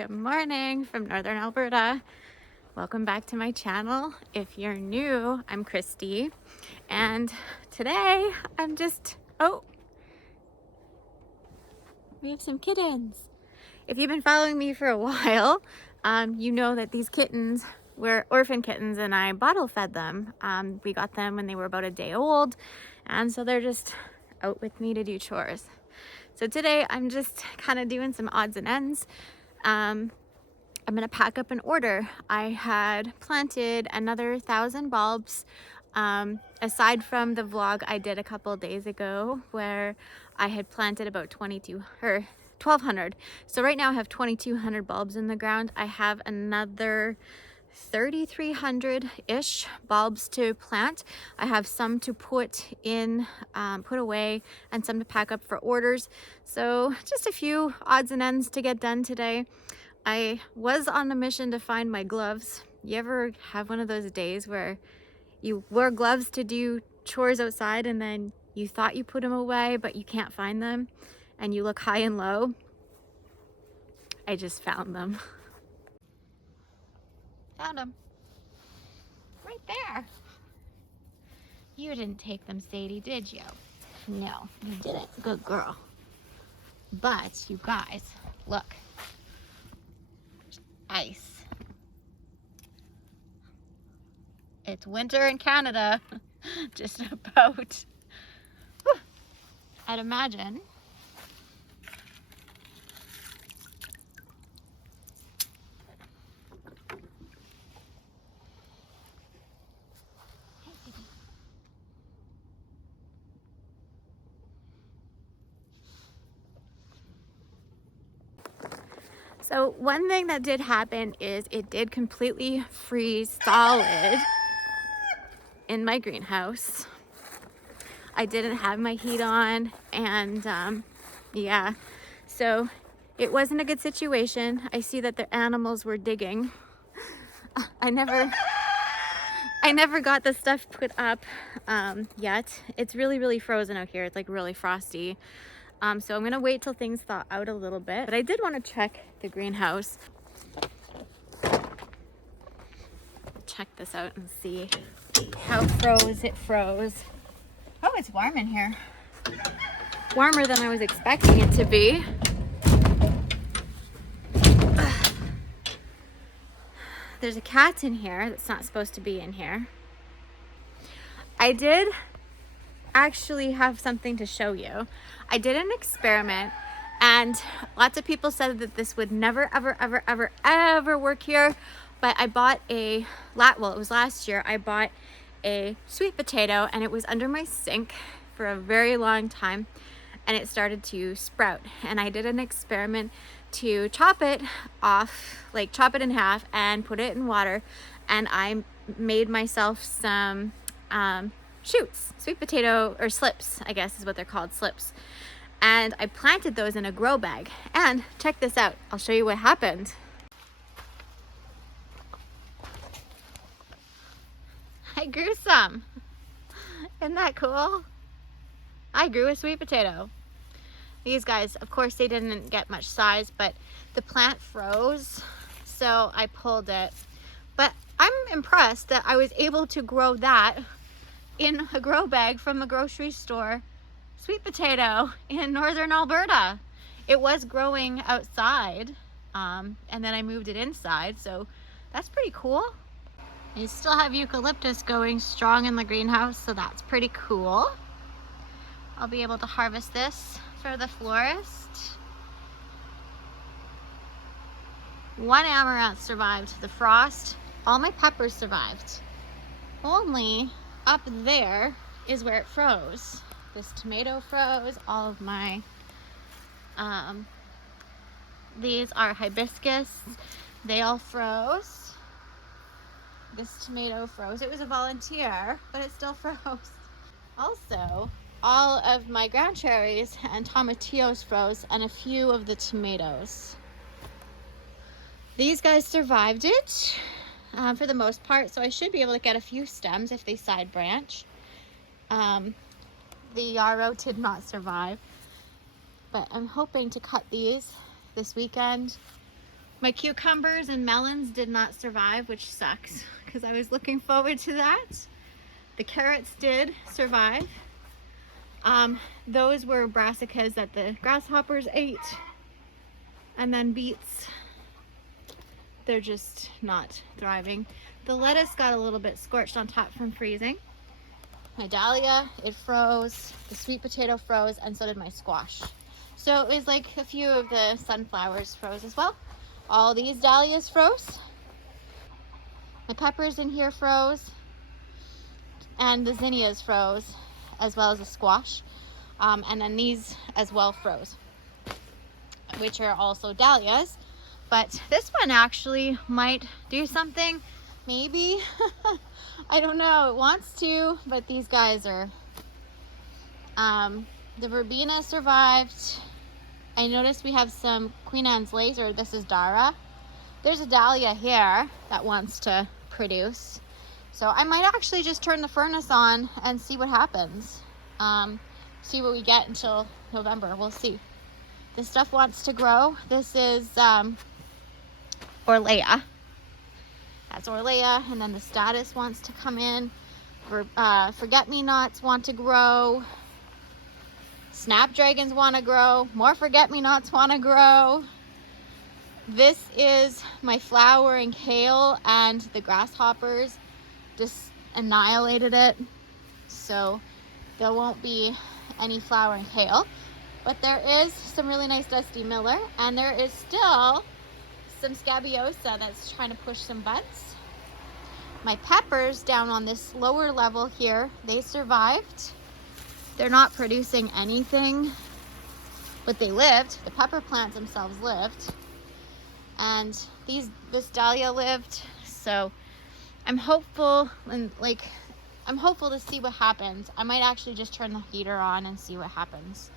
Good morning from Northern Alberta. Welcome back to my channel. If you're new, I'm Christy, and today we have some kittens. If you've been following me for a while, you know that these kittens were orphan kittens and I bottle fed them. We got them when they were about a day old, and so they're just out with me to do chores. So today I'm just kind of doing some odds and ends. I'm gonna pack up an order. I had planted another 1,000 bulbs, aside from the vlog I did a couple days ago where I had planted about 1,200. So right now I have 2,200 bulbs in the ground. I have another 3,300-ish bulbs to plant. I have some to put away, and some to pack up for orders. So just a few odds and ends to get done today. I was on a mission to find my gloves. You ever have one of those days where you wear gloves to do chores outside and then you thought you put them away but you can't find them and you look high and low? I just found them. Found them. Right there. You didn't take them, Sadie, did you? No, you didn't. Good girl. But you guys, look. Ice. It's winter in Canada. Just about. Whew. I'd imagine. So one thing that did happen is it did completely freeze solid in my greenhouse. I didn't have my heat on, and yeah, so it wasn't a good situation. I see that the animals were digging. I never got the stuff put up yet. It's really frozen out here. It's like really frosty. So I'm gonna wait till things thaw out a little bit. But I did want to check the greenhouse. Check this out and see how it froze. Oh, it's warm in here. Warmer than I was expecting it to be. There's a cat in here that's not supposed to be in here. I did actually have something to show you. I did an experiment, and lots of people said that this would never ever work here, but I bought it was last year. I bought a sweet potato and it was under my sink for a very long time, and it started to sprout, and I did an experiment to chop it off, like chop it in half and put it in water, and I made myself some shoots, sweet potato, or slips, I guess is what they're called, slips. And I planted those in a grow bag. And check this out. I'll show you what happened. I grew some. Isn't that cool? I grew a sweet potato. These guys, of course, they didn't get much size, but the plant froze, so I pulled it. But I'm impressed that I was able to grow that in a grow bag from a grocery store sweet potato in Northern Alberta. It was growing outside, and then I moved it inside, so that's pretty cool. You still have eucalyptus going strong in the greenhouse, so that's pretty cool. I'll be able to harvest this for the florist. One amaranth survived the frost. All my peppers survived. Only up there is where it froze. This tomato froze. All of my these are hibiscus. They all froze. This tomato froze. It was a volunteer, but it still froze. Also, all of my ground cherries and tomatillos froze, and a few of the tomatoes. These guys survived it for the most part, so I should be able to get a few stems if they side branch. The yarrow did not survive, but I'm hoping to cut these this weekend My cucumbers and melons did not survive, which sucks because I was looking forward to that. The carrots did survive. Those were brassicas that the grasshoppers ate. And then beets, they're just not thriving. The lettuce got a little bit scorched on top from freezing. My dahlia, it froze. The sweet potato froze, and so did my squash. So it was like a few of the sunflowers froze as well. All these dahlias froze. My peppers in here froze. And the zinnias froze, as well as the squash. And then these as well froze, which are also dahlias. But this one actually might do something, maybe. I don't know, it wants to, but these guys are, the verbena survived. I noticed we have some Queen Anne's laser. This is Dara. There's a dahlia here that wants to produce. So I might actually just turn the furnace on and see what happens. See what we get until November. We'll see. This stuff wants to grow. This is Orlea. That's Orlea. And then the Status wants to come in. Forget-me-nots want to grow. Snapdragons want to grow. More forget-me-nots want to grow. This is my flowering kale, and the grasshoppers just annihilated it. So there won't be any flowering kale. But there is some really nice Dusty Miller, and there is still some Scabiosa that's trying to push some buds. My peppers down on this lower level here, they survived. They're not producing anything, but they lived. The pepper plants themselves lived. And this dahlia lived. So I'm hopeful, and I'm hopeful to see what happens. I might actually just turn the heater on and see what happens.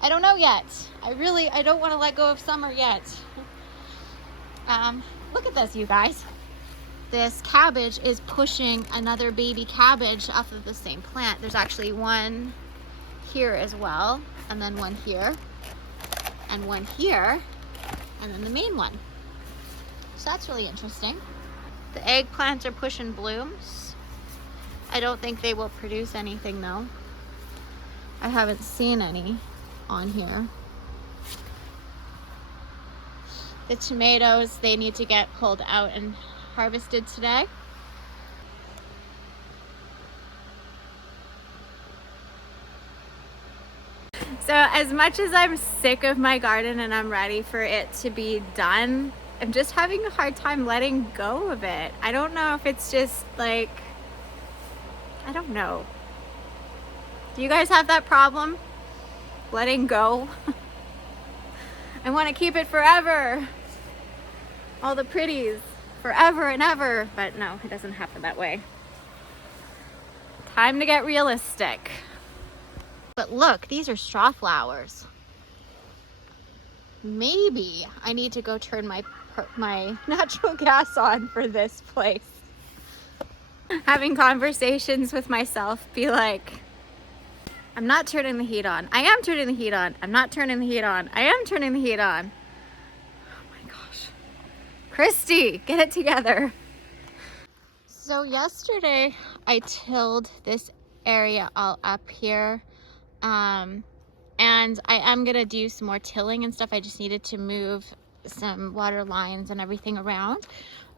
I don't know yet. I don't want to let go of summer yet. Look at this, you guys. This cabbage is pushing another baby cabbage off of the same plant. There's actually one here as well, and then one here, and one here, and then the main one. So that's really interesting. The eggplants are pushing blooms. I don't think they will produce anything though. I haven't seen any on here. The tomatoes, they need to get pulled out and harvested today. So as much as I'm sick of my garden and I'm ready for it to be done, I'm just having a hard time letting go of it. I don't know if it's just like, I don't know. Do you guys have that problem? Letting go? I want to keep it forever. All the pretties, forever and ever. But no, it doesn't happen that way. Time to get realistic. But look, these are straw flowers. Maybe I need to go turn my natural gas on for this place. Having conversations with myself, be like, I'm not turning the heat on. I am turning the heat on. I'm not turning the heat on. I am turning the heat on. Oh my gosh. Christy, get it together. So yesterday I tilled this area all up here. And I am gonna do some more tilling and stuff. I just needed to move some water lines and everything around.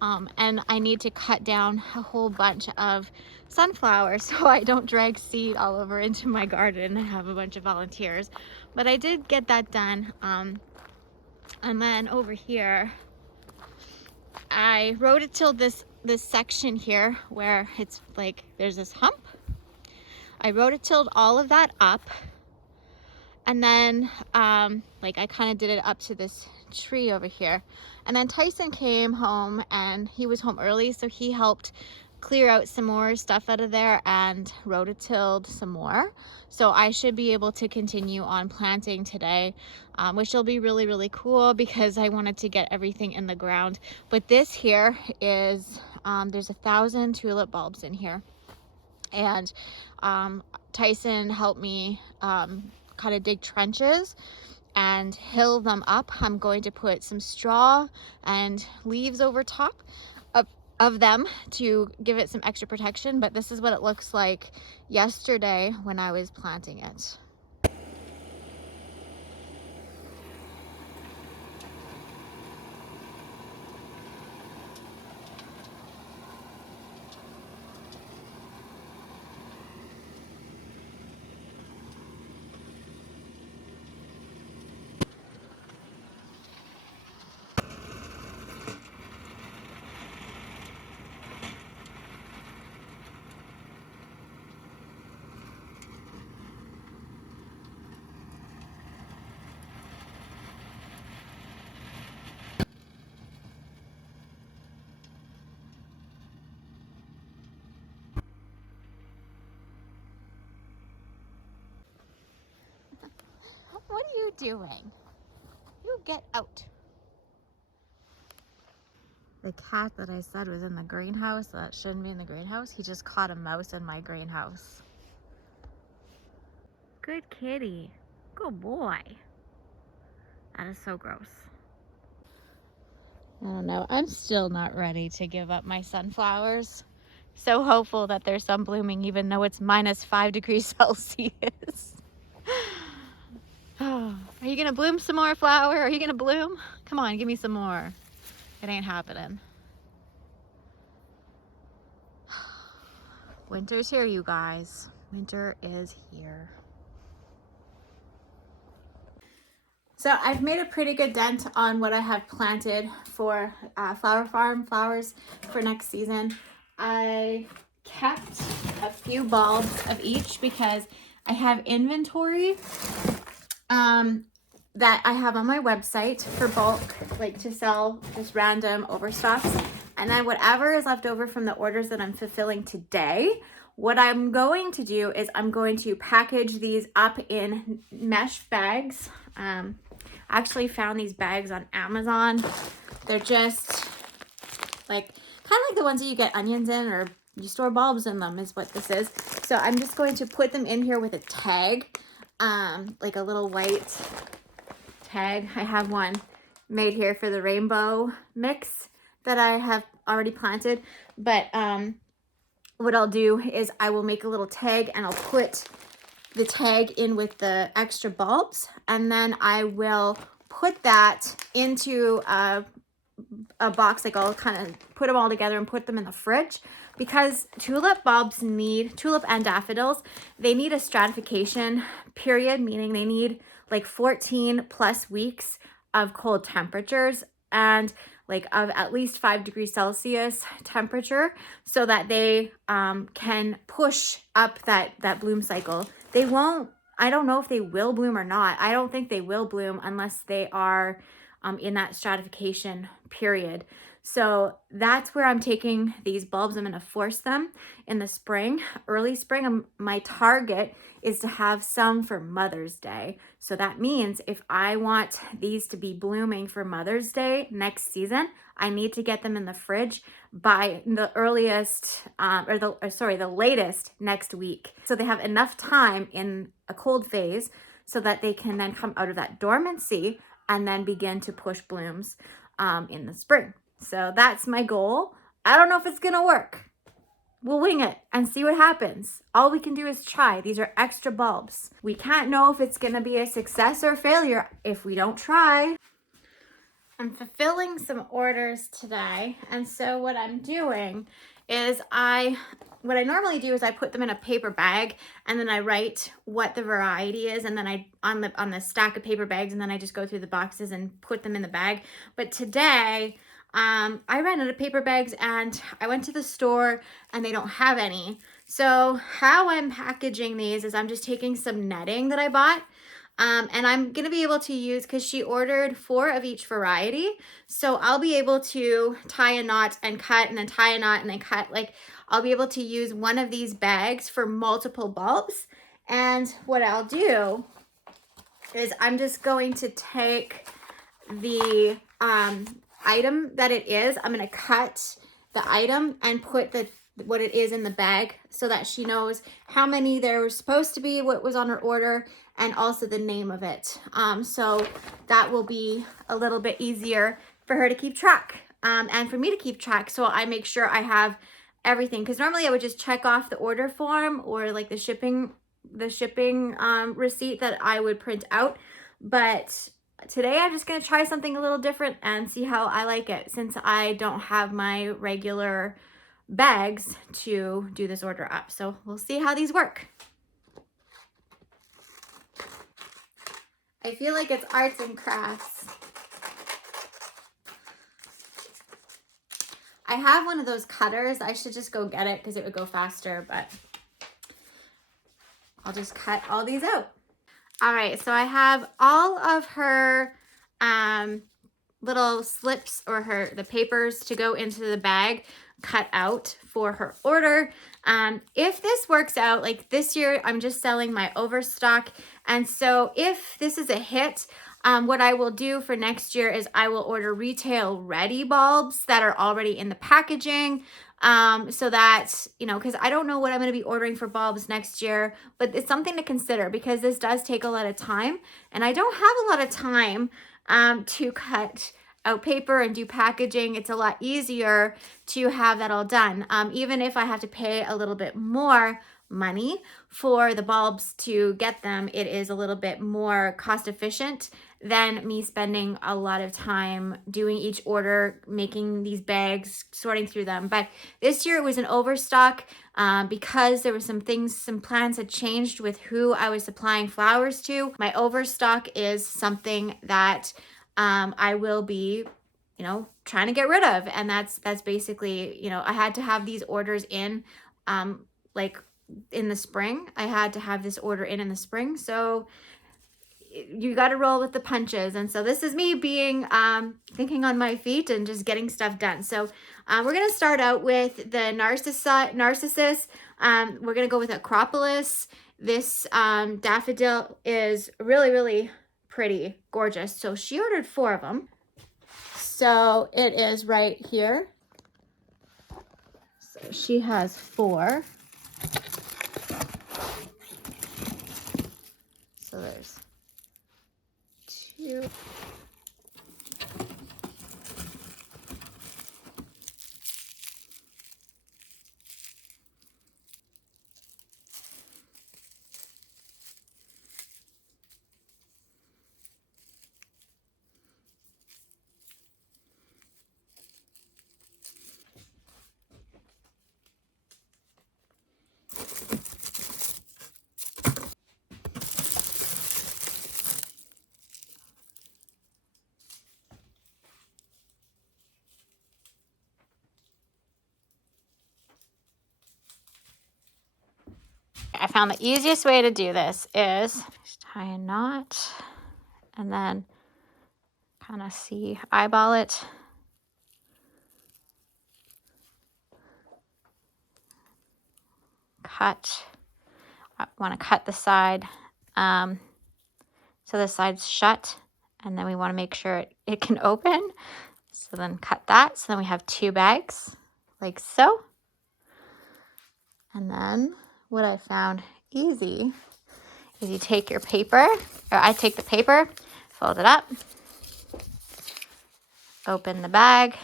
And I need to cut down a whole bunch of sunflowers so I don't drag seed all over into my garden and have a bunch of volunteers. But I did get that done. And then over here, I rototilled this section here where it's like there's this hump. I rototilled all of that up, and then like I kind of did it up to this tree over here. And then Tyson came home, and he was home early, so he helped clear out some more stuff out of there and rototilled some more. So I should be able to continue on planting today, which will be really, really cool because I wanted to get everything in the ground. But this here is, there's 1,000 tulip bulbs in here. And Tyson helped me kind of dig trenches, and hill them up. I'm going to put some straw and leaves over top of them to give it some extra protection, but this is what it looks like yesterday when I was planting it. What are you doing? You get out. The cat that I said was in the greenhouse, that shouldn't be in the greenhouse, he just caught a mouse in my greenhouse. Good kitty. Good boy. That is so gross. I don't know. I'm still not ready to give up my sunflowers. So hopeful that there's some blooming even though it's -5 degrees Celsius. Oh, are you gonna bloom some more, flower? Are you gonna bloom? Come on, give me some more. It ain't happening. Winter's here, you guys. Winter is here. So I've made a pretty good dent on what I have planted for Flower Farm flowers for next season. I kept a few bulbs of each because I have inventory that I have on my website for bulk, like to sell just random overstocks. And then whatever is left over from the orders that I'm fulfilling today, what I'm going to do is I'm going to package these up in mesh bags. I actually found these bags on Amazon. They're just like kind of like the ones that you get onions in, or you store bulbs in them, is what this is. So I'm just going to put them in here with a tag, like a little white tag. I have one made here for the rainbow mix that I have already planted, but what I'll do is I will make a little tag and I'll put the tag in with the extra bulbs, and then I will put that into a box. Like I'll kind of put them all together and put them in the fridge, because tulip and daffodils, they need a stratification period, meaning they need like 14 plus weeks of cold temperatures and like of at least 5 degrees Celsius temperature, so that they can push up that bloom cycle. They won't, I don't know if they will bloom or not. I don't think they will bloom unless they are in that stratification period. So that's where I'm taking these bulbs. I'm going to force them in the spring, early spring. My target is to have some for Mother's Day. So that means if I want these to be blooming for Mother's Day next season, I need to get them in the fridge by the earliest, the latest next week. So they have enough time in a cold phase so that they can then come out of that dormancy and then begin to push blooms in the spring. So that's my goal. I don't know if it's gonna work. We'll wing it and see what happens. All we can do is try. These are extra bulbs. We can't know if it's gonna be a success or a failure if we don't try. I'm fulfilling some orders today, and so what I'm doing is what I normally do is I put them in a paper bag, and then I write what the variety is, and then I on the stack of paper bags, and then I just go through the boxes and put them in the bag. But today I ran out of paper bags, and I went to the store and they don't have any. So how I'm packaging these is I'm just taking some netting that I bought, and I'm gonna be able to use, because she ordered 4 of each variety, so I'll be able to tie a knot and cut, and then tie a knot and then cut. Like I'll be able to use one of these bags for multiple bulbs. And what I'll do is I'm just going to take the item that it is. I'm going to cut the item and put the what it is in the bag so that she knows how many there were supposed to be, what was on her order, and also the name of it. So that will be a little bit easier for her to keep track, and for me to keep track, so I make sure I have everything. Because normally I would just check off the order form or like the shipping receipt that I would print out. But today I'm just going to try something a little different and see how I like it, since I don't have my regular bags to do this order up. So we'll see how these work. I feel like it's arts and crafts. I have one of those cutters. I should just go get it because it would go faster, but I'll just cut all these out. All right, so I have all of her little slips, or the papers to go into the bag, cut out for her order. If this works out, like this year, I'm just selling my overstock. And so if this is a hit, what I will do for next year is I will order retail ready bulbs that are already in the packaging, so that, you know, because I don't know what I'm going to be ordering for bulbs next year, but it's something to consider because this does take a lot of time, and I don't have a lot of time to cut out paper and do packaging. It's a lot easier to have that all done. Even if I have to pay a little bit more money for the bulbs to get them, it is a little bit more cost efficient than me spending a lot of time doing each order, making these bags, sorting through them. But this year it was an overstock because there were some plans had changed with who I was supplying flowers to. My overstock is something that I will be, you know, trying to get rid of. And that's basically, you know, I had to have these orders in, like in the spring. I had to have this order in the spring. So you got to roll with the punches. And so this is me being, thinking on my feet and just getting stuff done. So we're going to start out with the Narcissus. We're going to go with Acropolis. This daffodil is really, really pretty, gorgeous. So she ordered 4 of them. So it is right here. So she has 4. So there's 2. I found the easiest way to do this is just tie a knot and then kind of eyeball it. Cut. I want to cut the side so the side's shut, and then we want to make sure it can open. So then cut that. So then we have 2 bags like so. And then what I found easy is you take your paper, or I take the paper, fold it up, open the bag,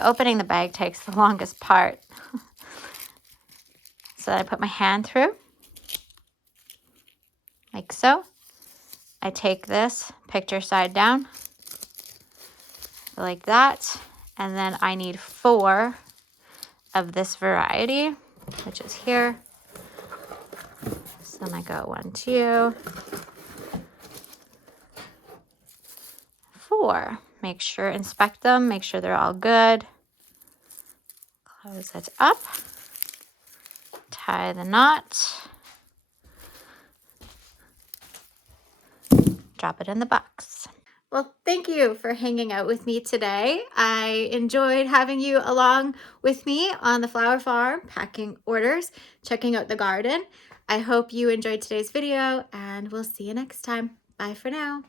opening the bag takes the longest part. So I put my hand through, like so. I take this picture side down, like that, and then I need 4 of this variety, which is here. So then I go 1, 2, 4. Make sure, inspect them, make sure they're all good. Close it up, tie the knot, drop it in the box. Well, thank you for hanging out with me today. I enjoyed having you along with me on the flower farm, packing orders, checking out the garden. I hope you enjoyed today's video, and we'll see you next time. Bye for now.